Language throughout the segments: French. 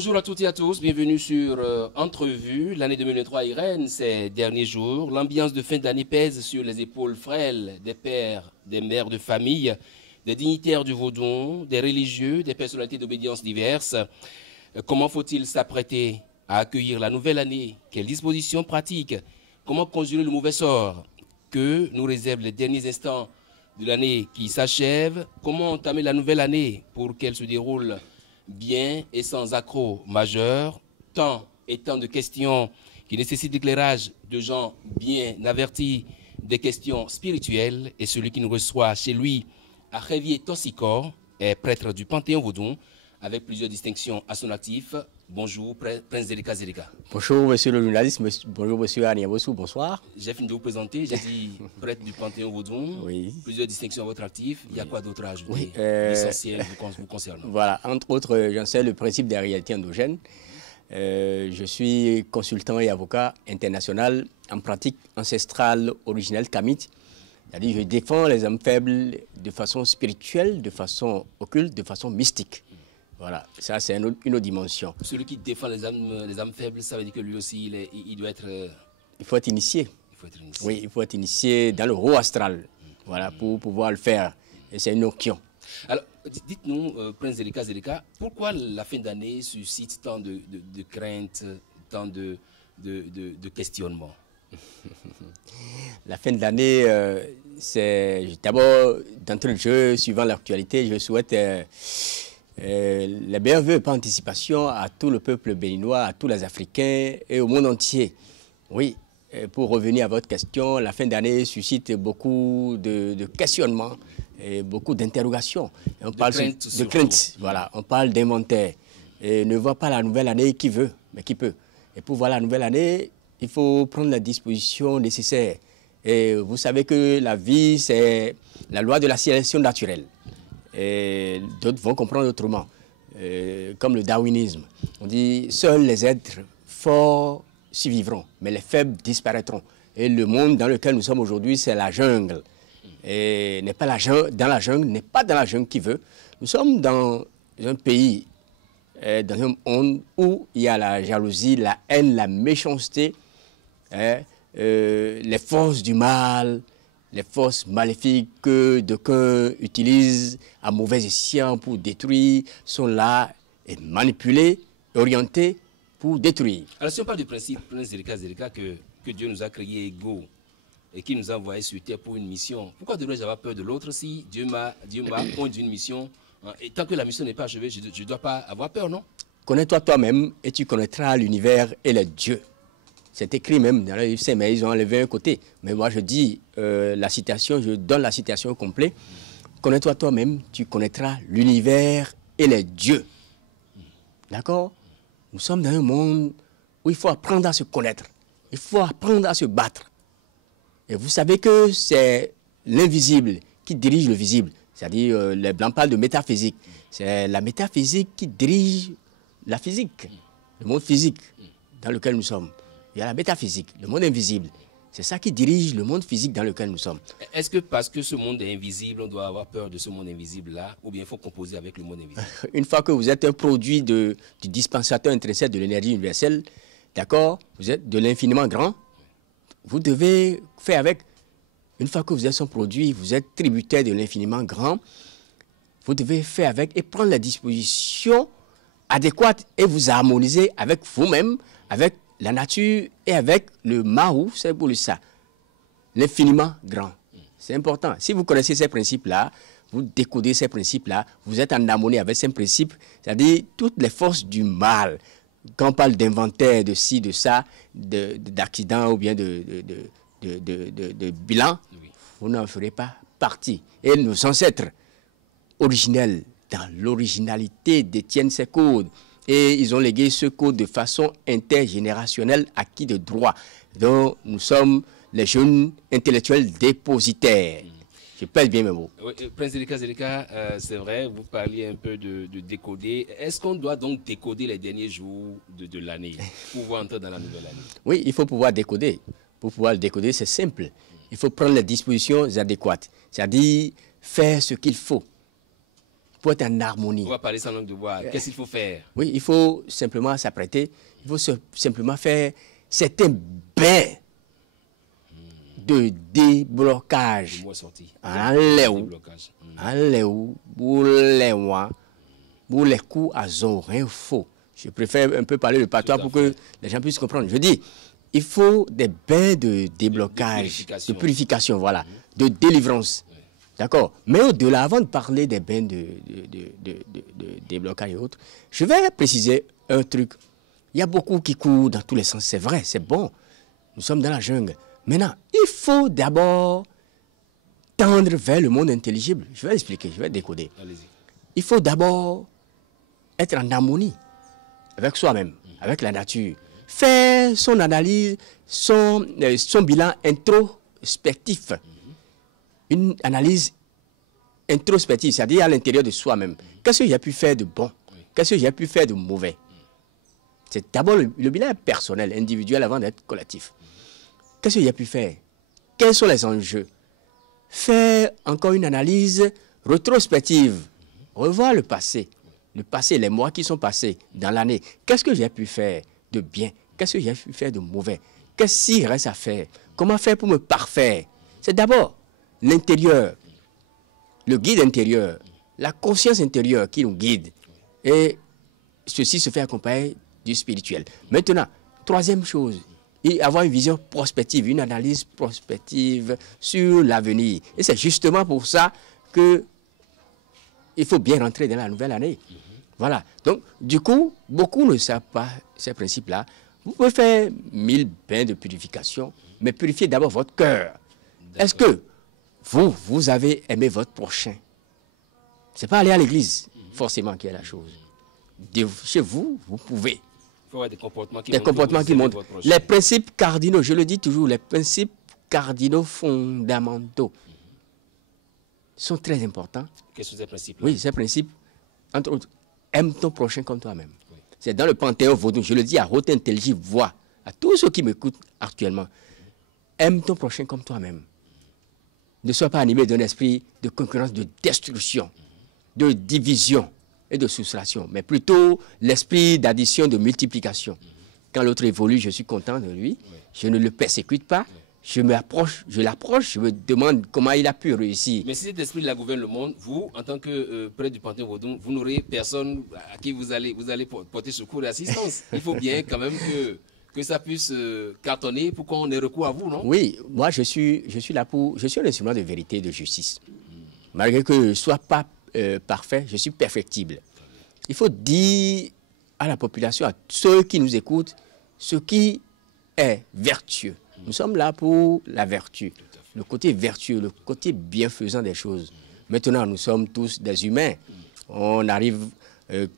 Bonjour à toutes et à tous, bienvenue sur Entrevue. L'année 2023 Irène, ces derniers jours. L'ambiance de fin d'année pèse sur les épaules frêles des pères, des mères de famille, des dignitaires du Vaudon, des religieux, des personnalités d'obédience diverses. Comment faut-il s'apprêter à accueillir la nouvelle année? Quelles dispositions pratiques? Comment conjurer le mauvais sort que nous réservent les derniers instants de l'année qui s'achève? Comment entamer la nouvelle année pour qu'elle se déroule bien et sans accroc majeur? Tant et tant de questions qui nécessitent l'éclairage de gens bien avertis, des questions spirituelles. Et celui qui nous reçoit chez lui à Xavier Tossikor est prêtre du Panthéon Vaudon avec plusieurs distinctions à son actif. Bonjour, Prince Zelika Zelika. Bonjour, monsieur le journaliste. Bonjour, monsieur Aniabosu. Bonsoir. J'ai fini de vous présenter. J'ai dit prêtre du Panthéon Vaudon. Oui. Plusieurs distinctions à votre actif. Il y a quoi d'autre à ajouter? Oui, l'essentiel vous concernant. Voilà. Entre autres, j'enseigne le principe des réalités endogènes. Je suis consultant et avocat international en pratique ancestrale originelle kamite. C'est-à-dire, je défends les âmes faibles de façon spirituelle, de façon occulte, de façon mystique. Voilà, ça c'est une autre dimension. Celui qui défend les âmes faibles, ça veut dire que lui aussi, il doit être... Il faut être initié. Il faut être initié. Oui, il faut être initié dans le haut astral, voilà, pour pouvoir le faire. Et c'est une option. Alors, dites-nous, Prince Zelika, pourquoi la fin d'année suscite tant de craintes, tant de questionnements? La fin de l'année, c'est d'abord, d'entrée de jeu, suivant l'actualité, je souhaite... les meilleurs vœux par anticipation à tout le peuple béninois, à tous les Africains et au monde entier. Oui, pour revenir à votre question, la fin d'année suscite beaucoup de questionnements et beaucoup d'interrogations. On parle de crainte, voilà, on parle d'inventaire. Et ne voit pas la nouvelle année qui veut, mais qui peut. Et pour voir la nouvelle année, il faut prendre les dispositions nécessaires. Et vous savez que la vie, c'est la loi de la sélection naturelle. Et d'autres vont comprendre autrement, comme le darwinisme. On dit seuls les êtres forts survivront, mais les faibles disparaîtront. Et le monde dans lequel nous sommes aujourd'hui, c'est la jungle. Et n'est pas dans la jungle qui veut. Nous sommes dans un pays, dans un monde où il y a la jalousie, la haine, la méchanceté, les forces du mal, les forces maléfiques que d'aucuns utilisent à mauvais escient pour détruire sont là et manipulées, orientées pour détruire. Alors si on parle du principe, Prince Zelika, que Dieu nous a créés égaux et qu'il nous a envoyés sur terre pour une mission, pourquoi devrais-je avoir peur de l'autre si Dieu m'a conduit d'une mission, hein, et tant que la mission n'est pas achevée, je ne dois pas avoir peur, non? Connais-toi toi-même et tu connaîtras l'univers et les dieux. C'est écrit même dans le livre Saint, mais ils ont enlevé un côté. Mais moi, je dis la citation, je donne la citation complète. Connais-toi toi-même, tu connaîtras l'univers et les dieux. D'accord? Nous sommes dans un monde où il faut apprendre à se connaître. Il faut apprendre à se battre. Et vous savez que c'est l'invisible qui dirige le visible. C'est-à-dire, les Blancs parlent de métaphysique. C'est la métaphysique qui dirige la physique, le monde physique dans lequel nous sommes. Il y a la métaphysique, le monde invisible. C'est ça qui dirige le monde physique dans lequel nous sommes. Est-ce que parce que ce monde est invisible, on doit avoir peur de ce monde invisible-là, ou bien il faut composer avec le monde invisible? Une fois que vous êtes un produit du dispensateur intrinsèque de l'énergie universelle, d'accord, vous êtes de l'infiniment grand, vous devez faire avec. Une fois que vous êtes son produit, vous êtes tributaire de l'infiniment grand, vous devez faire avec et prendre les dispositions adéquates et vous harmoniser avec vous-même, avec la nature et avec le Mahou, c'est pour ça, l'infiniment grand. C'est important. Si vous connaissez ces principes-là, vous décodez ces principes-là, vous êtes en harmonie avec ces principes, c'est-à-dire toutes les forces du mal. Quand on parle d'inventaire, de ci, de ça, d'accident ou bien de bilan, oui, vous n'en ferez pas partie. Et nos ancêtres originels, dans l'originalité, détiennent ces codes. Et ils ont légué ce code de façon intergénérationnelle, acquis de droit, dont nous sommes les jeunes intellectuels dépositaires. Je pèse bien mes mots. Oui, Prince Zelika, c'est vrai, vous parliez un peu de décoder. Est-ce qu'on doit donc décoder les derniers jours de l'année pour pouvoir entrer dans la nouvelle année? Oui, il faut pouvoir décoder. Pour pouvoir le décoder, c'est simple. Il faut prendre les dispositions adéquates, c'est-à-dire faire ce qu'il faut pour être en harmonie. On va parler sans langue de bois. Qu'est-ce qu'il faut faire? Oui, il faut simplement s'apprêter, il faut simplement faire certains bains de déblocage. Le mot est sorti. Déblocage. Pour les coups à zone, rien faux. Je préfère un peu parler le patois pour que les gens puissent comprendre. Je dis, il faut des bains de déblocage, de purification, voilà, de délivrance. D'accord. Mais au-delà, avant de parler des bains de déblocage et autres, je vais préciser un truc. Il y a beaucoup qui courent dans tous les sens. C'est vrai, c'est bon. Nous sommes dans la jungle. Maintenant, il faut d'abord tendre vers le monde intelligible. Je vais expliquer, je vais décoder. Il faut d'abord être en harmonie avec soi-même, avec la nature. Faire son analyse, son bilan introspectif. Une analyse introspective, c'est-à-dire à l'intérieur de soi-même. Qu'est-ce que j'ai pu faire de bon? Qu'est-ce que j'ai pu faire de mauvais? C'est d'abord le bilan personnel, individuel, avant d'être collectif. Qu'est-ce que j'ai pu faire? Quels sont les enjeux? Faire encore une analyse rétrospective. Revoir le passé, les mois qui sont passés dans l'année. Qu'est-ce que j'ai pu faire de bien? Qu'est-ce que j'ai pu faire de mauvais? Qu'est-ce qu'il reste à faire? Comment faire pour me parfaire? C'est d'abord l'intérieur, le guide intérieur, la conscience intérieure qui nous guide. Et ceci se fait accompagner du spirituel. Maintenant, troisième chose, avoir une vision prospective, une analyse prospective sur l'avenir. Et c'est justement pour ça que il faut bien rentrer dans la nouvelle année. Voilà. Donc, du coup, beaucoup ne savent pas ces principes-là. Vous pouvez faire 1000 bains de purification, mais purifiez d'abord votre cœur. Est-ce que vous avez aimé votre prochain? Ce n'est pas aller à l'église, forcément, qui est la chose. Chez vous, vous pouvez. Il faut avoir des comportements qui montrent. Les principes cardinaux, je le dis toujours, les principes cardinaux fondamentaux sont très importants. Quels sont ces principes? Oui, ces principes, entre autres, aime ton prochain comme toi-même. Oui. C'est dans le panthéon vaudou, je le dis à haute intelligible voix, à tous ceux qui m'écoutent actuellement. Aime ton prochain comme toi-même. Ne sois pas animé d'un esprit de concurrence, de destruction, de division et de soustraction, mais plutôt l'esprit d'addition, de multiplication. Quand l'autre évolue, je suis content de lui, je ne le persécute pas, je l'approche, je me demande comment il a pu réussir. Mais si cet esprit-là gouverne le monde, vous, en tant que prêtre du Panthéon Vaudou, vous n'aurez personne à qui vous allez porter secours et assistance. Il faut bien quand même que ça puisse cartonner pour qu'on ait recours à vous, non? Oui, moi je suis là pour... Je suis un instrument de vérité et de justice. Malgré que je ne sois pas parfait, je suis perfectible. Il faut dire à la population, à ceux qui nous écoutent, ce qui est vertueux. Nous sommes là pour la vertu, le côté vertueux, le côté bienfaisant des choses. Maintenant, nous sommes tous des humains. On arrive,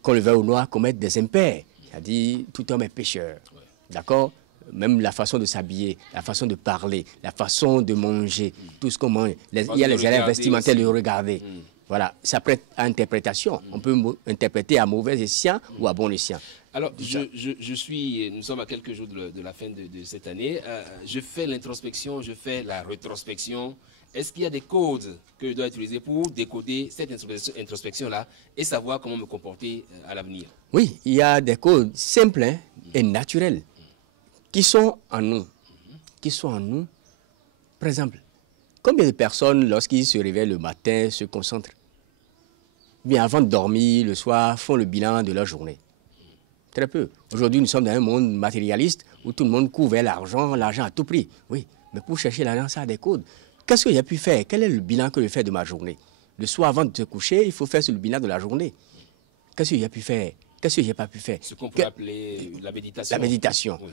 qu'on le veuille ou non, à commettre des impairs. C'est-à-dire, tout homme est pécheur. D'accord? Même la façon de s'habiller, la façon de parler, la façon de manger, tout ce qu'on mange. Il y a les élèves vestimentaires de regarder. Voilà, ça prête à interprétation. On peut interpréter à mauvais escient ou à bon escient. Alors, nous sommes à quelques jours de la fin de cette année. Je fais l'introspection, je fais la rétrospection. Est-ce qu'il y a des codes que je dois utiliser pour décoder cette introspection-là et savoir comment me comporter à l'avenir? Oui, il y a des codes simples et naturels qui sont en nous. Qui sont en nous. Par exemple, combien de personnes, lorsqu'ils se réveillent le matin, se concentrent? Bien, avant de dormir, le soir, font le bilan de leur journée. Très peu. Aujourd'hui, nous sommes dans un monde matérialiste où tout le monde court vers l'argent à tout prix. Oui, mais pour chercher l'argent, ça a des codes. Qu'est-ce que j'ai pu faire? Quel est le bilan que je fais de ma journée? Le soir, avant de se coucher, il faut faire le bilan de la journée. Qu'est-ce que j'ai pu faire? Qu'est-ce que je n'ai pas pu faire? Ce qu'on peut appeler la méditation. La méditation, oui.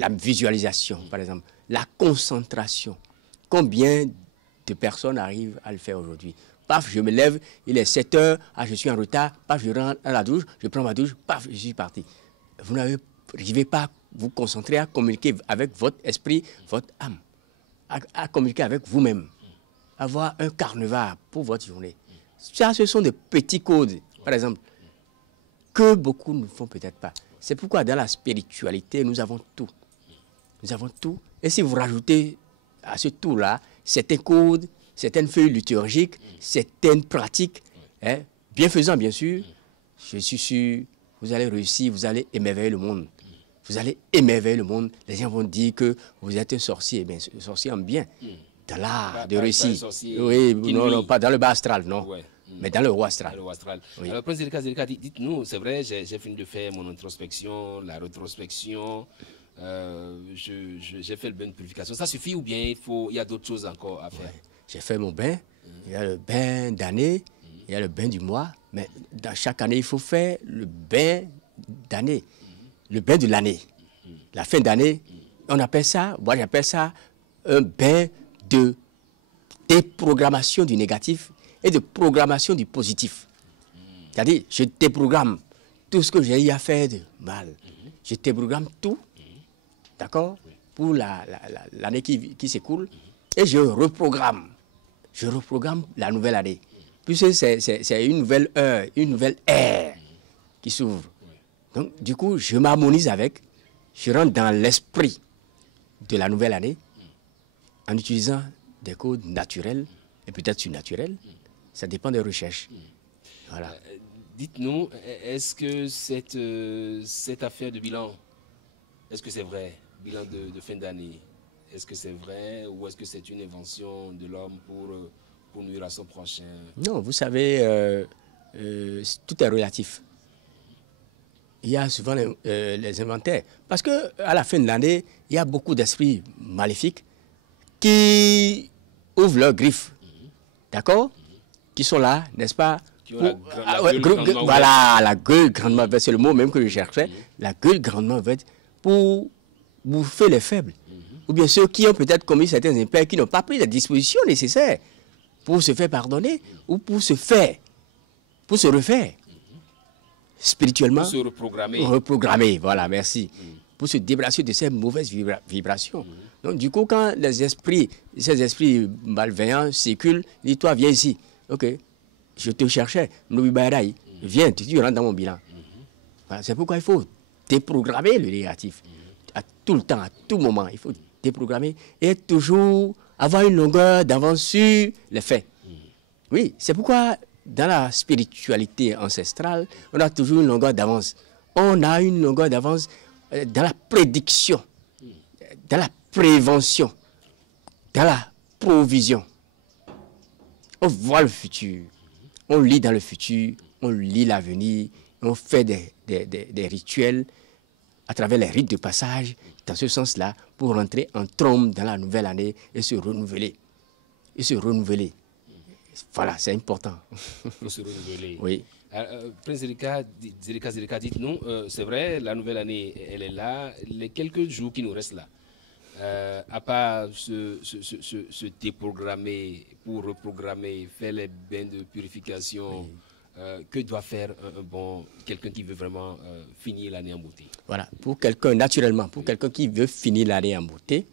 La visualisation, par exemple, la concentration. Combien de personnes arrivent à le faire aujourd'hui? Paf, je me lève, il est 7 heures, je suis en retard, paf, je rentre à la douche, je prends ma douche, paf, je suis parti. Vous n'arrivez pas à vous concentrer, à communiquer avec votre esprit, votre âme, à communiquer avec vous-même, avoir un carnaval pour votre journée. Ça, ce sont des petits codes, par exemple, que beaucoup ne font peut-être pas. C'est pourquoi dans la spiritualité, nous avons tout. Nous avons tout. Et si vous rajoutez à ce tout-là certains codes, certaines feuilles liturgiques, certaines pratiques bienfaisant, bien sûr, je suis sûr, vous allez réussir, vous allez émerveiller le monde. Vous allez émerveiller le monde. Les gens vont dire que vous êtes un sorcier, mais un sorcier en bien. Dans l'art de réussir. Oui, non, pas dans le bas astral, non. Ouais. Mais dans le haut astral. Dans le haut astral. Oui. Alors, Prince Zerika, dites-nous, c'est vrai, j'ai fini de faire mon introspection, la rétrospection. J'ai fait le bain de purification. Ça suffit ou bien il y a d'autres choses encore à faire? Ouais. J'ai fait mon bain. Il y a le bain d'année, il y a le bain du mois. Mais dans chaque année, il faut faire le bain d'année. Le bain de l'année. La fin d'année, on appelle ça, moi j'appelle ça un bain de déprogrammation du négatif et de programmation du positif. C'est-à-dire, je déprogramme tout ce que j'ai eu à faire de mal. Je déprogramme tout, d'accord, pour l'année qui s'écoule, et je reprogramme la nouvelle année. Puisque c'est une nouvelle heure, une nouvelle ère qui s'ouvre. Donc, du coup, je m'harmonise avec, je rentre dans l'esprit de la nouvelle année en utilisant des codes naturels et peut-être surnaturels. Ça dépend des recherches. Voilà. Dites-nous, est-ce que cette affaire de bilan, est-ce que c'est vrai, bilan de fin d'année, est-ce que c'est vrai ou est-ce que c'est une invention de l'homme pour nuire à son prochain? Non, vous savez, tout est relatif. Il y a souvent les inventaires. Parce qu'à la fin de l'année, il y a beaucoup d'esprits maléfiques qui ouvrent leurs griffes. D'accord? Qui sont là, n'est-ce pas? Voilà, la gueule grandement ouverte, c'est le mot même que je cherchais. La gueule grandement ouverte pour bouffer les faibles. Ou bien ceux qui ont peut-être commis certains impairs, qui n'ont pas pris les dispositions nécessaires pour se faire pardonner ou pour se refaire. Spirituellement, pour se reprogrammer. Reprogrammer, voilà, merci. Pour se débarrasser de ces mauvaises vibrations. Donc, du coup, quand ces esprits malveillants circulent, dis-toi, viens ici. Ok, je te cherchais, viens, tu rentres dans mon bilan. Voilà, c'est pourquoi il faut déprogrammer le négatif. À tout le temps, à tout moment, il faut déprogrammer et toujours avoir une longueur d'avance sur les faits. Oui, c'est pourquoi dans la spiritualité ancestrale, on a toujours une longueur d'avance. On a une longueur d'avance dans la prédiction, dans la prévention, dans la provision. On voit le futur, on lit dans le futur, on lit l'avenir, on fait des rituels à travers les rites de passage, dans ce sens-là, pour rentrer en trombe dans la nouvelle année et se renouveler. Voilà, c'est important. Pour se renouveler. Oui. Prince Zerika, dites-nous, c'est vrai, la nouvelle année, elle est là. Les quelques jours qui nous restent là, à part se déprogrammer pour reprogrammer, faire les bains de purification, que doit faire quelqu'un qui veut vraiment finir l'année en beauté? Voilà, pour quelqu'un, naturellement, pour quelqu'un qui veut finir l'année en beauté,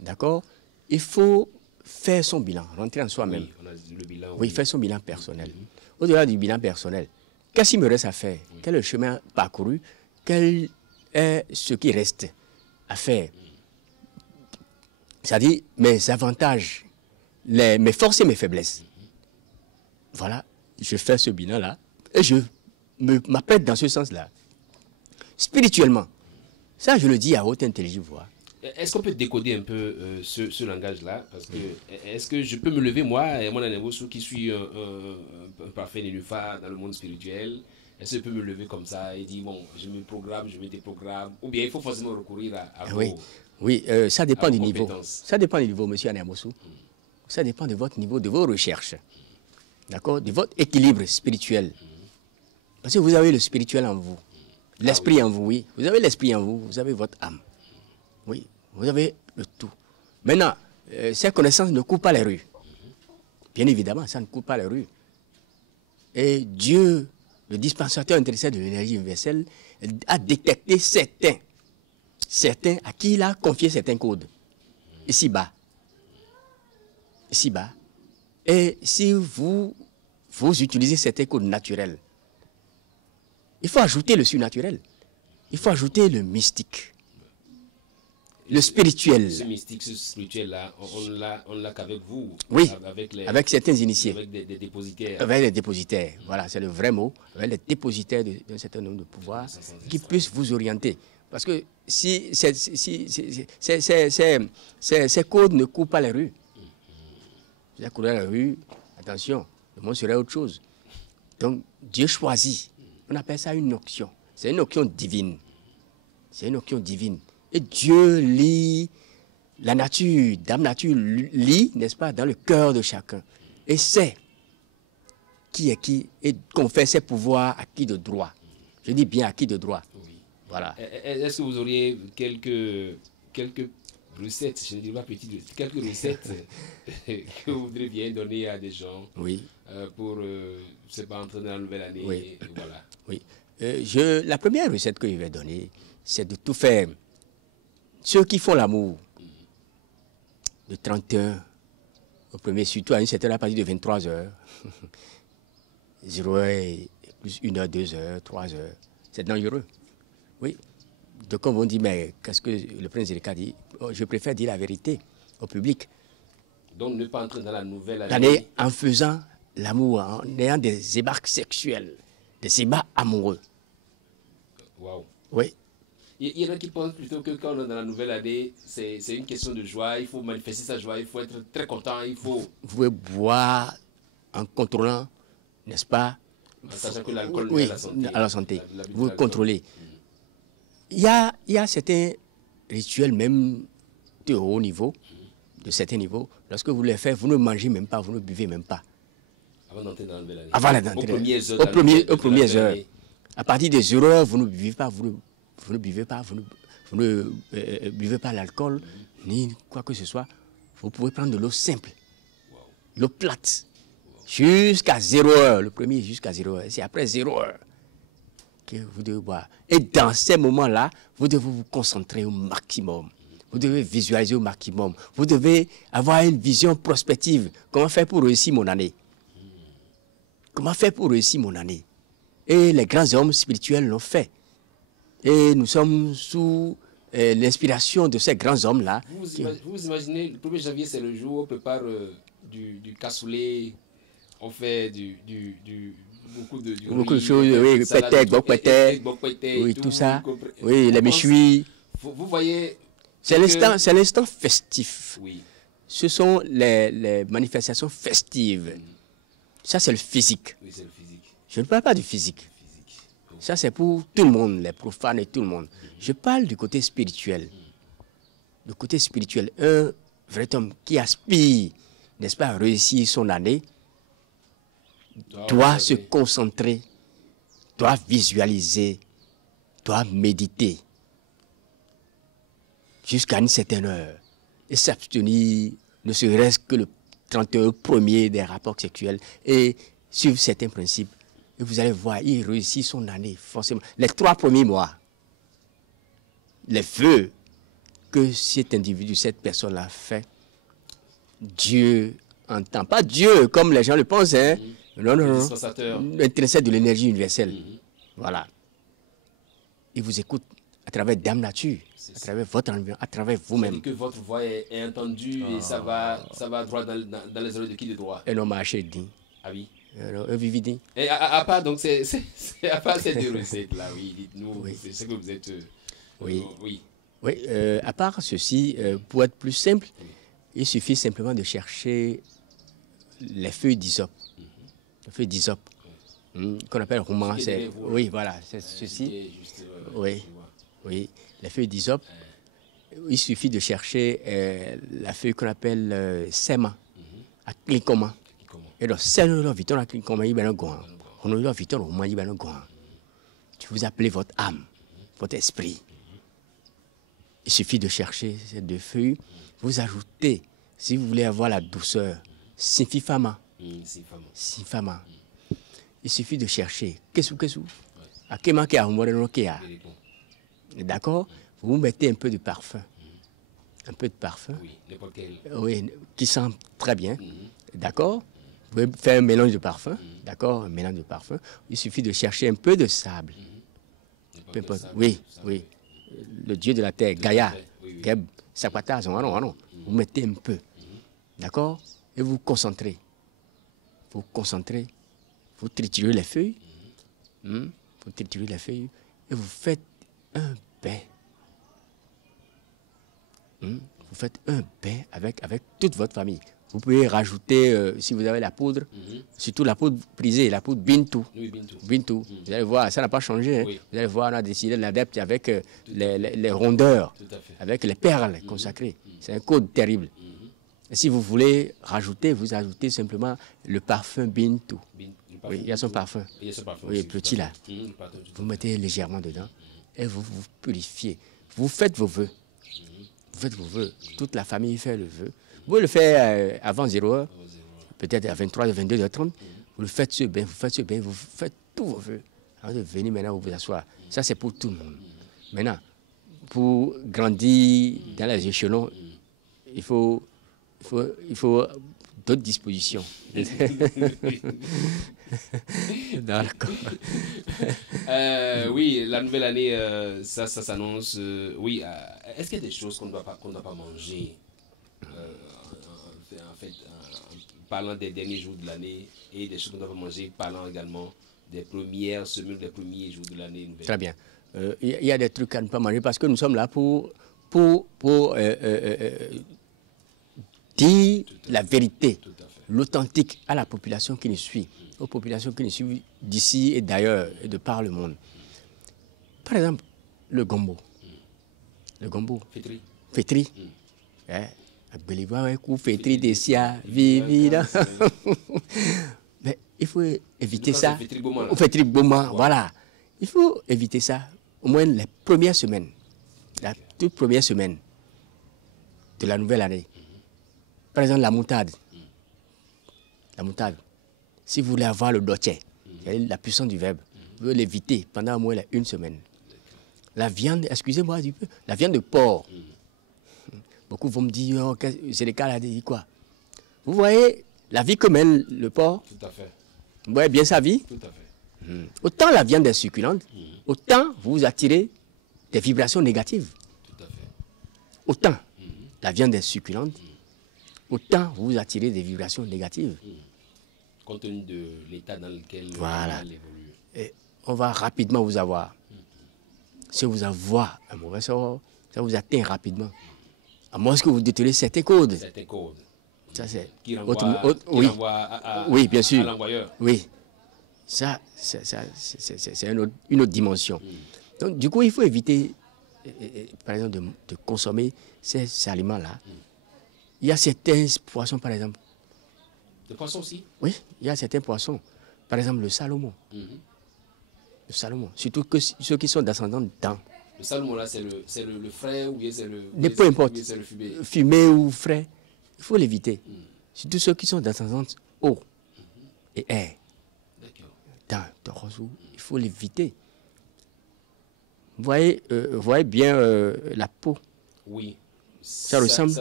d'accord, il faut faire son bilan, rentrer en soi-même. Oui, on a le bilan. Oui, faire son bilan personnel. Au-delà du bilan personnel, qu'est-ce qu'il me reste à faire? Quel est le chemin parcouru? Quel est ce qui reste à faire? C'est-à-dire mes avantages, mes forces et mes faiblesses. Voilà, je fais ce bilan-là et je m'apprête dans ce sens-là. Spirituellement, ça je le dis à haute intelligible voix. Est-ce qu'on peut décoder un peu ce langage-là? Parce que est-ce que je peux me lever, moi, et mon Anébossou, qui suis un parfait nénuphar dans le monde spirituel, est-ce que je peux me lever comme ça et dire, bon, je me programme, je me déprogramme? Ou bien il faut forcément recourir à vos... Oui, ça dépend du niveau. Ça dépend du niveau, monsieur Anébossou. Ça dépend de votre niveau, de vos recherches. D'accord? De votre équilibre spirituel. Parce que vous avez le spirituel en vous. L'esprit en vous, oui. Vous avez l'esprit en vous, vous avez votre âme. Oui, vous avez le tout. Maintenant, ces connaissances ne coupent pas les rues. Bien évidemment, ça ne coupe pas les rues. Et Dieu, le dispensateur intéressé de l'énergie universelle, a détecté certains à qui il a confié certains codes. Ici-bas. Et si vous utilisez certains codes naturels, il faut ajouter le surnaturel. Il faut ajouter le mystique. le spirituel. Ce mystique, ce spirituel-là, on l'a qu'avec vous. Oui, avec certains initiés. Avec des dépositaires. Avec les dépositaires, voilà, c'est le vrai mot. Avec les dépositaires d'un certain nombre de pouvoirs qui puissent vous orienter. Parce que si ces codes ne courent pas les rues, si ça courait la rue, attention, le monde serait autre chose. Donc, Dieu choisit. On appelle ça une onction. C'est une onction divine. C'est une onction divine. Et Dieu lit la nature, Dame Nature lit, n'est-ce pas, dans le cœur de chacun. Et sait qui est qui et confère ses pouvoirs à qui de droit. Je dis bien à qui de droit. Oui. Voilà. Est-ce que vous auriez quelques recettes, je ne dirais pas petites, quelques recettes que vous voudriez bien donner à des gens Oui. Pour se pas entrer dans la nouvelle année. Oui. Et voilà. Oui. La première recette que je vais donner, c'est de tout faire. Ceux qui font l'amour, de 31 au premier, surtout à une certaine à partir de 23 heures, 0 heure, plus 1 heure, 2 heures, 3 heures, c'est dangereux. Oui. Donc, on va dire, mais qu'est-ce que le prince Zéléka dit? Je préfère dire la vérité au public. Donc, ne pas entrer dans la nouvelle année en faisant l'amour, en ayant des ébarques sexuels, des ébats amoureux. Waouh. Oui. Il y en a qui pensent plutôt que quand on est dans la nouvelle année, c'est une question de joie, il faut manifester sa joie, il faut être très content, il faut... Vous pouvez boire en contrôlant, n'est-ce pas? En sachant que l'alcool oui, à la santé. À la santé. Vous contrôlez. Il y a certains rituels même de haut niveau, de certains niveaux. Lorsque vous les faites, vous ne mangez même pas, vous ne buvez même pas. Avant d'entrer dans la nouvelle année. Avant d'entrer. Aux premières heures. À partir des 0 heures, vous ne buvez pas, vous ne buvez pas, vous ne buvez pas l'alcool, ni quoi que ce soit. Vous pouvez prendre de l'eau simple, l'eau plate, jusqu'à 0 heure. Le premier jusqu'à 0 heure. C'est après 0 heure que vous devez boire. Et dans ces moments-là, vous devez vous concentrer au maximum. Vous devez visualiser au maximum. Vous devez avoir une vision prospective. Comment faire pour réussir mon année? Comment faire pour réussir mon année? Et les grands hommes spirituels l'ont fait. Et nous sommes sous l'inspiration de ces grands hommes-là. Vous imaginez, le 1er janvier, c'est le jour où on prépare du cassoulet, on fait beaucoup de choses, oui, pétek, oui, tout ça, oui, les méchouis. Vous voyez... C'est l'instant festif. Oui. Ce sont les manifestations festives. Ça, c'est le physique. Oui, c'est le physique. Je ne parle pas du physique. Ça, c'est pour tout le monde, les profanes et tout le monde. Je parle du côté spirituel. Le côté spirituel, un vrai homme qui aspire, n'est-ce pas, à réussir son année, doit se concentrer, doit visualiser, doit méditer jusqu'à une certaine heure et s'abstenir, ne serait-ce que le 31 premier des rapports sexuels et suivre certains principes. Et vous allez voir, il réussit son année, forcément. Les 3 premiers mois, les vœux que cet individu, cette personne-là fait, Dieu entend. Pas Dieu, comme les gens le pensent, hein. Non. L'intrinsèque de l'énergie universelle. Voilà. Il vous écoute à travers Dame Nature, à travers votre environnement, à travers vous-même. Que votre voix est entendue et ça va droit dans les oreilles de qui de droit. Un homme marché dit. Ah oui. Un vividi. Et à part, donc, à part ces 2 recettes-là, oui, dites-nous, oui. C'est ce que vous êtes... oui. À part ceci, pour être plus simple, il suffit simplement de chercher les feuilles d'hysope. Les feuilles d'hysope, qu'on appelle roman. Oui, voilà, c'est ceci. Oui, les feuilles d'hysope. Il suffit de chercher la feuille qu'on appelle sema, à clincoma. Et donc, c'est le viton à clincoma, il va le goût. On a le viton au moins, il va le goût. Vous appelez votre âme, votre esprit. Il suffit de chercher ces 2 feuilles. Vous ajoutez, si vous voulez avoir la douceur, Sifama. Sifama. Il suffit de chercher. Qu'est-ce que d'accord? Vous mettez un peu de parfum. Un peu de parfum. Oui, n'importe quel. Oui, qui sent très bien. D'accord? Vous pouvez faire un mélange de parfum. D'accord? Un mélange de parfum. Il suffit de chercher un peu de sable. Oui. Le dieu de la terre, Gaïa. Keb, Sakwata, non. Vous mettez un peu. D'accord? Et vous concentrez. Vous concentrez. Vous triturez les feuilles. Vous triturez les feuilles. Et vous faites un bain. Vous faites un bain avec toute votre famille. Vous pouvez rajouter, si vous avez la poudre, surtout la poudre brisée, la poudre Bintou. Oui, Bintou. Bintou. Vous allez voir, ça n'a pas changé. Hein. Oui. Vous allez voir, on a décidé de l'adapter avec les rondeurs, Tout à fait. avec les perles consacrées. C'est un code terrible. Et si vous voulez rajouter, vous ajoutez simplement le parfum Bintou. Oui, il y a son parfum. Il y a ce parfum Oui, aussi, petit là. le parfum, tout à Vous mettez légèrement dedans et vous vous purifiez. Vous faites vos vœux. Vous faites vos vœux. Toute la famille fait le vœu. Vous le faites avant 0 heure, peut-être à 23h, 22h30. Vous le faites ce bain, vous faites tous vos vœux. Avant de venir maintenant, vous asseoir. Ça, c'est pour tout le monde. Maintenant, pour grandir dans les échelons, il faut d'autres dispositions. D'accord. Oui, la nouvelle année, ça s'annonce. Oui, est-ce qu'il y a des choses qu'on ne doit pas manger en fait, en parlant des derniers jours de l'année et des choses qu'on ne doit pas manger, parlant également des premières semaines, des premiers jours de l'année nouvelle. Très bien. Il y a des trucs à ne pas manger parce que nous sommes là pour dire la vérité, l'authentique à la population qui nous suit, aux populations qui nous suivent d'ici et d'ailleurs et de par le monde. Par exemple, le gombo. Le gombo. Fétri. Fétri. Fétri des sia, vivida. Mais il faut éviter ça. Au Fétri Boma, voilà. Il faut éviter ça au moins les premières semaines, la toute première semaine de la nouvelle année. Par exemple, la moutarde. La moutarde. Si vous voulez avoir le dotier, la puissance du verbe, vous devez l'éviter pendant au moins une semaine. La viande, excusez-moi du peu, la viande de porc. Beaucoup vont me dire, oh, c'est le cas là, dit quoi? Vous voyez la vie que mène le porc? Tout à fait. Vous voyez bien sa vie? Tout à fait. Autant la viande est succulente, autant vous attirez des vibrations négatives. Tout à fait. Autant la viande est succulente, autant vous attirez des vibrations négatives. Compte tenu de l'état dans lequel voilà. elle évolue. Et on va rapidement vous avoir. Si vous avez un mauvais sort, ça vous atteint rapidement. À moins que vous détenez certains codes. Certains codes. Ça, c'est Qui renvoie oui, bien sûr. À l'envoyeur. Oui. Ça, c'est une autre dimension. Donc, du coup, il faut éviter, par exemple, de consommer ces aliments-là. Il y a certains poissons, par exemple. De poissons aussi? Oui, il y a certains poissons. Par exemple, le salmon. Le salmon. Surtout que ceux qui sont descendants dedans. Le salmon, là, c'est le frais ou bien c'est le... Peu importe. C'est le fumé. Fumé ou frais, il faut l'éviter. Surtout ceux qui sont descendants eau et air. D'accord. Il faut l'éviter. Vous voyez bien la peau. Oui. Ça ressemble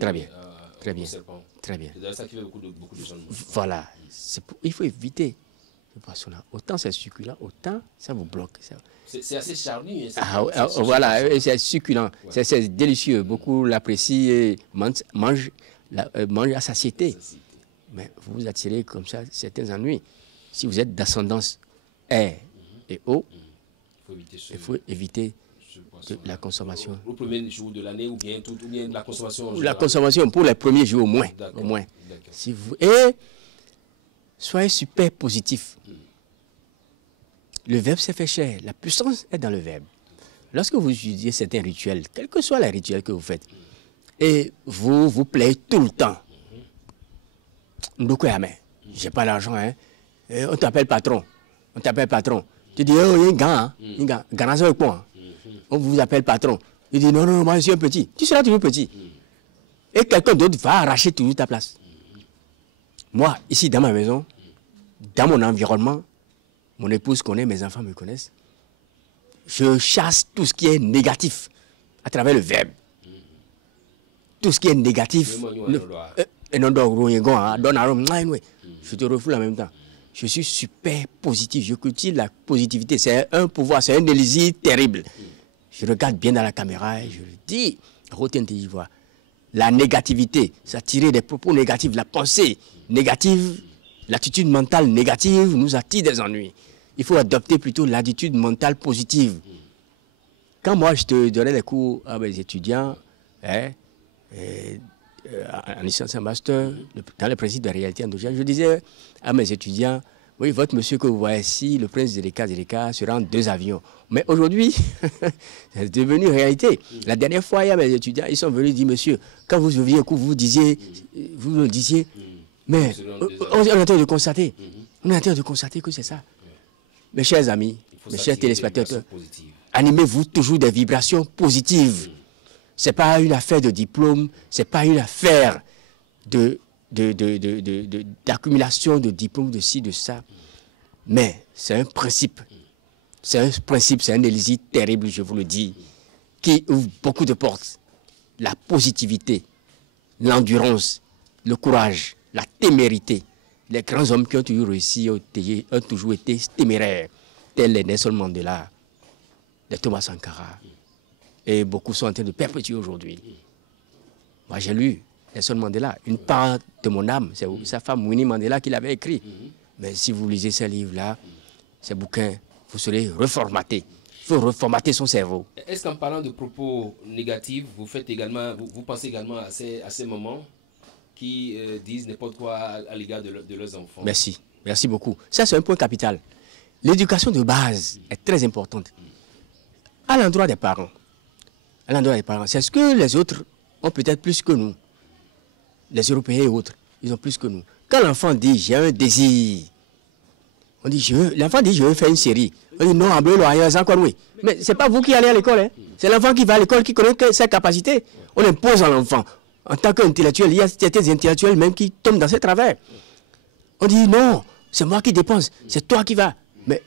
très bien. Très bien. Très bien. C'est ça qui fait beaucoup de gens. Voilà. Il faut éviter ce poisson-là. Autant c'est succulent, autant ça vous bloque. C'est assez charnu. Voilà, c'est succulent. Ouais. C'est délicieux. Beaucoup l'apprécient et mangent à satiété. Mais vous vous attirez comme ça certains ennuis. Si vous êtes d'ascendance air et eau, il faut éviter la consommation. Au premier jour de l'année ou bien la consommation. La consommation pour les premiers jours au moins. Si vous, et soyez super positif. Le verbe s'est fait cher. La puissance est dans le verbe. Lorsque vous utilisez certains rituels, quels que soient les rituels que vous faites, et vous vous plaiez tout le temps. J'ai pas l'argent, hein. Et on t'appelle patron. Tu dis, oh, il y a un gars, hein. On vous appelle patron. Il dit, non, moi je suis un petit. Tu seras toujours petit. Et quelqu'un d'autre va arracher toujours ta place. Moi, ici, dans ma maison, dans mon environnement, mon épouse connaît, mes enfants me connaissent. Je chasse tout ce qui est négatif à travers le verbe. Tout ce qui est négatif. Je te refoule en même temps. Je suis super positif. Je cultive la positivité. C'est un pouvoir, c'est un élixir terrible. je regarde bien dans la caméra et je le dis, retenez d'Ivoire. La négativité, s'attirer des propos négatifs, la pensée négative, l'attitude mentale négative nous attire des ennuis. Il faut adopter plutôt l'attitude mentale positive. Quand moi je te donnais des cours à mes étudiants, en licence et master, dans le principe de la réalité endogène, je disais à mes étudiants, oui, votre monsieur que vous voyez ici, le prince Zéléka sera en 2 avions. Mais aujourd'hui, c'est devenu réalité. La dernière fois, il y a mes étudiants, ils sont venus dire, monsieur, quand vous ouvriez un coup, vous le disiez, mais on est en train de constater. On est en train de constater que c'est ça. Mes chers amis, mes chers téléspectateurs, animez-vous toujours des vibrations positives. Ce n'est pas une affaire de diplôme, ce n'est pas une affaire d'accumulation de diplômes, de ci, de ça. Mais c'est un principe. C'est un principe, c'est un élixir terrible, je vous le dis, qui ouvre beaucoup de portes. La positivité, l'endurance, le courage, la témérité. Les grands hommes qui ont toujours réussi ont toujours été téméraires, tels les Nelson Mandela, les Thomas Sankara. Et beaucoup sont en train de perpétuer aujourd'hui. Moi, j'ai lu Nelson Mandela, une part de mon âme, c'est sa femme Winnie Mandela qui l'avait écrit. Mais si vous lisez ces livres-là, ces bouquins, vous serez reformaté. Il faut reformater son cerveau. Est-ce qu'en parlant de propos négatifs, vous pensez également à ces moments qui disent n'importe quoi à l'égard de leurs enfants? Merci, merci beaucoup. Ça, c'est un point capital. L'éducation de base est très importante. À l'endroit des parents. À l'endroit des parents. C'est ce que les autres ont peut-être plus que nous. Les Européens et autres, ils ont plus que nous. Quand l'enfant dit, j'ai un désir, on dit, l'enfant dit, je veux faire une série. On dit, non, mais ce n'est pas vous qui allez à l'école. Hein. C'est l'enfant qui va à l'école, qui connaît ses capacités. On impose à l'enfant. En tant qu'intellectuel, il y a certains intellectuels même qui tombent dans ces travers. On dit, non, c'est moi qui dépense, c'est toi qui vas. Mais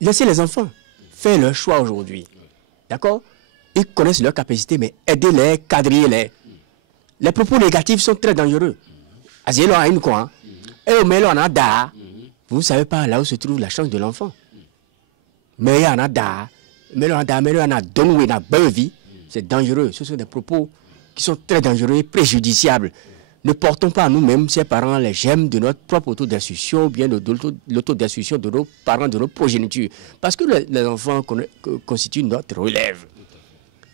laissez les enfants faire leur choix aujourd'hui. D'accord? Ils connaissent leurs capacités, mais aidez-les, cadrez-les. Les propos négatifs sont très dangereux. Vous ne savez pas là où se trouve la chance de l'enfant. Mais il y en a c'est dangereux. Ce sont des propos qui sont très dangereux et préjudiciables. Ne portons pas à nous-mêmes, ces parents, les gemmes de notre propre autodestruction ou bien de l'autodestruction de nos parents, de nos progénitures. Parce que les enfants constituent notre relève.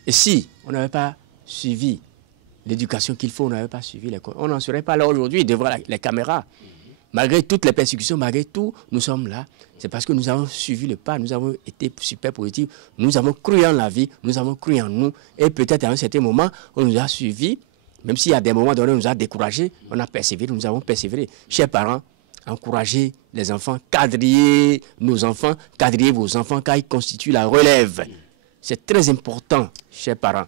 Et si on n'avait pas suivi l'éducation qu'il faut, on n'avait pas suivi l'école, on n'en serait pas là aujourd'hui devant les caméras. Malgré toutes les persécutions, malgré tout, nous sommes là. C'est parce que nous avons suivi le pas, nous avons été super positifs, nous avons cru en la vie, nous avons cru en nous. Et peut-être à un certain moment, on nous a suivis, même s'il y a des moments donnés, on nous a découragés, on a persévéré, nous avons persévéré. Chers parents, encouragez les enfants, quadrillez nos enfants, quadrillez vos enfants, car ils constituent la relève. C'est très important, chers parents.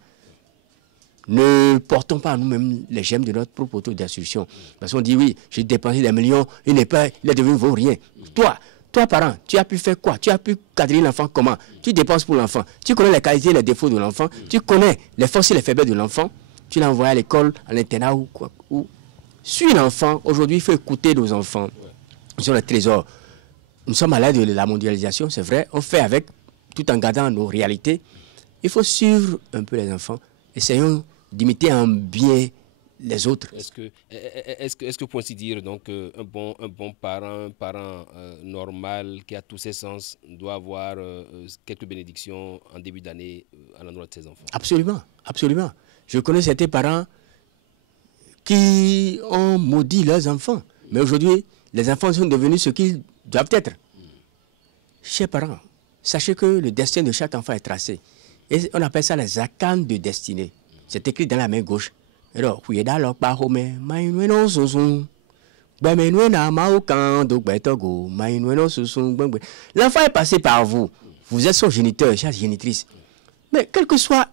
Ne portons pas à nous-mêmes les gemmes de notre propre autodestruction. Parce qu'on dit, oui, j'ai dépensé des millions, il est devenu vaut rien. Toi, parent, tu as pu faire quoi? Tu as pu cadrer l'enfant comment? Tu dépenses pour l'enfant. Tu connais les qualités et les défauts de l'enfant. Tu connais les forces et les faiblesses de l'enfant. Tu l'as envoyé à l'école, à l'internat ou quoi. Suis l'enfant. Aujourd'hui, il faut écouter nos enfants. Ils sont les trésors. Nous sommes à l'ère de la mondialisation, c'est vrai. On fait avec, tout en gardant nos réalités. Il faut suivre un peu les enfants. Essayons d'imiter en bien les autres. Est-ce que pour ainsi dire, donc, un bon parent, un parent normal qui a tous ses sens doit avoir quelques bénédictions en début d'année à l'endroit de ses enfants? Absolument, absolument. Je connais certains parents qui ont maudit leurs enfants. Mais aujourd'hui, les enfants sont devenus ce qu'ils doivent être. Chers parents, sachez que le destin de chaque enfant est tracé. Et on appelle ça les arcanes de destinée. C'est écrit dans la main gauche. Alors, l'enfant est passé par vous. Vous êtes son géniteur, chère génitrice. Mais quel que soit,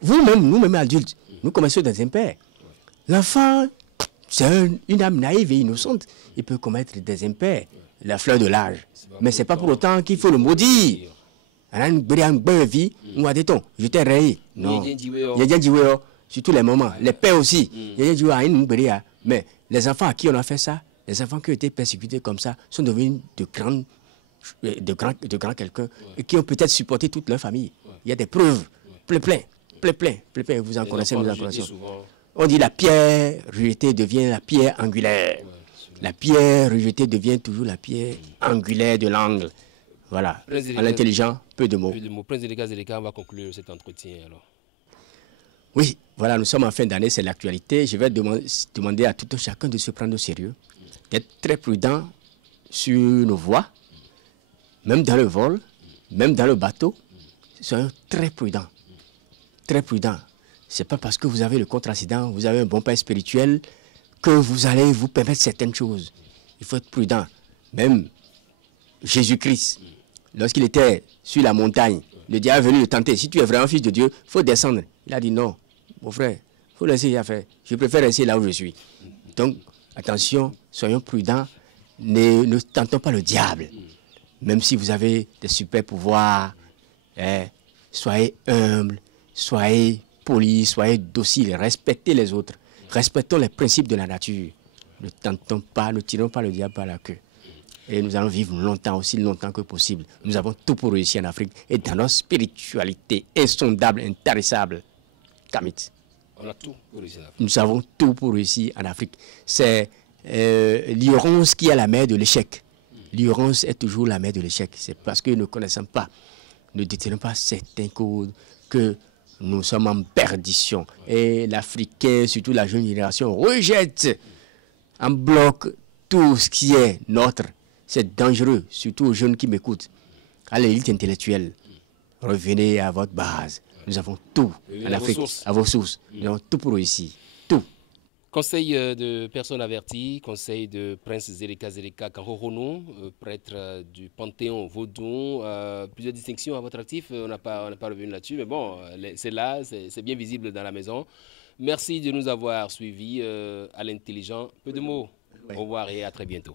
vous-même, nous-mêmes adultes, nous commettons des impairs. L'enfant, c'est une âme naïve et innocente. Il peut commettre des impairs, la fleur de l'âge. Mais ce n'est pas pour autant qu'il faut le maudire. Je t'ai rayé. Non. Surtout les mamans, les pères aussi. Mais les enfants à qui on a fait ça, les enfants qui ont été persécutés comme ça, sont devenus de grands quelqu'un et qui ont peut-être supporté toute leur famille. Il y a des preuves. Plein. Vous en connaissez, nous en connaissons. Souvent. On dit la pierre rejetée devient la pierre angulaire. La pierre rejetée devient toujours la pierre angulaire de l'angle. Voilà. À l'intelligent, peu de mots. Prince Zeleka Zeleka, on va conclure cet entretien alors. Oui, voilà, nous sommes en fin d'année, c'est l'actualité. Je vais demander à tout un chacun de se prendre au sérieux, d'être très prudent sur nos voies, même dans le vol, même dans le bateau. Soyons très prudents. Très prudents. Ce n'est pas parce que vous avez le contre-accident, vous avez un bon père spirituel, que vous allez vous permettre certaines choses. Il faut être prudent. Même Jésus-Christ, lorsqu'il était sur la montagne, le diable est venu le tenter. Si tu es vraiment fils de Dieu, il faut descendre. Il a dit non, mon frère, il faut laisser y faire. Je préfère rester là où je suis. Donc, attention, soyons prudents. Ne tentons pas le diable. Même si vous avez des super pouvoirs, soyez humbles, soyez polis, soyez dociles, respectez les autres. Respectons les principes de la nature. Ne tentons pas, ne tirons pas le diable par la queue. Et nous allons vivre longtemps, aussi longtemps que possible. Nous avons tout pour réussir en Afrique. Et dans notre spiritualité insondable, intarissable, Kamit. On a tout pour réussir en Afrique. Nous avons tout pour réussir en Afrique. C'est l'ignorance qui est la mère de l'échec. L'ignorance est toujours la mère de l'échec. C'est parce que nous ne connaissons pas, ne détenons pas certains codes que nous sommes en perdition. Et l'Africain, surtout la jeune génération, rejette en bloc tout ce qui est notre. C'est dangereux, surtout aux jeunes qui m'écoutent. À l'élite intellectuelle, revenez à votre base. Nous avons tout en Afrique, à vos sources. Nous avons tout pour réussir. Tout. Conseil de personnes averties, conseil de Prince Zeleka Zeleka Kahorono, prêtre du Panthéon Vaudou. Plusieurs distinctions à votre actif, on n'a pas revenu là-dessus, mais bon, c'est là, c'est bien visible dans la maison. Merci de nous avoir suivis à l'intelligent. Peu de mots. Au revoir et à très bientôt.